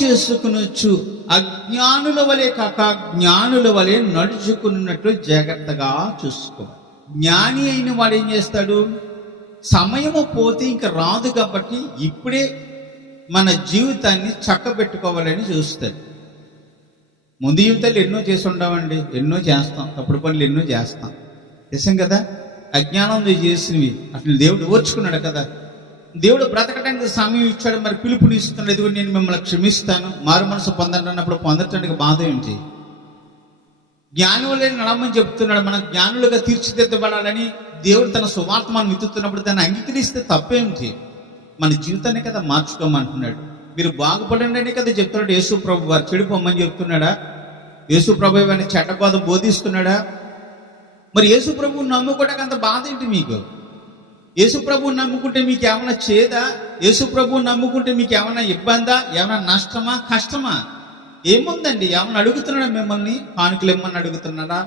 చేసుకునొచ్చు, అజ్ఞానుల వలె కాక జ్ఞానుల వలె నడుచుకున్నట్లు జాగ్రత్తగా చూసుకోవాలి. జ్ఞాని అయిన వాడు ఏం చేస్తాడు? సమయము పోతే ఇంకా రాదు కాబట్టి ఇప్పుడే మన జీవితాన్ని చక్కబెట్టుకోవాలని చూస్తాడు. ముందు జీవితాలు ఎన్నో చేసి ఉండవండి, ఎన్నో చేస్తాం, తప్పుడు పనులు ఎన్నో చేస్తాం, నిజం కదా. అజ్ఞానం చేసినవి అసలు దేవుడు ఓర్చుకున్నాడు కదా. దేవుడు బ్రతకడానికి సమయం ఇచ్చాడు, మరి పిలుపుని ఇస్తున్నాడు. ఎదుగు నేను మిమ్మల్ని క్షమిస్తాను, మారు మనసు పొందండి అన్నప్పుడు పొందటానికి బాధ ఏంటి? జ్ఞానులే నడమని చెప్తున్నాడు. మనం జ్ఞానులుగా తీర్చిదిద్దబడాలని దేవుడు తన సువార్త మనం విత్తుతున్నప్పుడు దాన్ని అంగీకరిస్తే తప్పేమిటి? మన జీవితాన్ని కదా మార్చుకోమంటున్నాడు. మీరు బాగుపడండి అనే కదా చెప్తున్నాడు యేసు ప్రభు వారు. చెడిపోమని చెప్తున్నాడా? యేసు ప్రభు ఏమైనా చెడ్డ బాధ బోధిస్తున్నాడా? మరి యేసు ప్రభువు నమ్ముకోవడానికి అంత బాధ ఏంటి మీకు? యేసు ప్రభువు నమ్ముకుంటే మీకు ఏమైనా చేదా? యేసు ప్రభువు నమ్ముకుంటే మీకు ఏమైనా ఇబ్బందా? ఏమైనా నష్టమా, కష్టమా? ఏముందండి? ఏమన్నా అడుగుతున్నాడా మిమ్మల్ని? కానుకలు ఇమ్మని అడుగుతున్నాడా?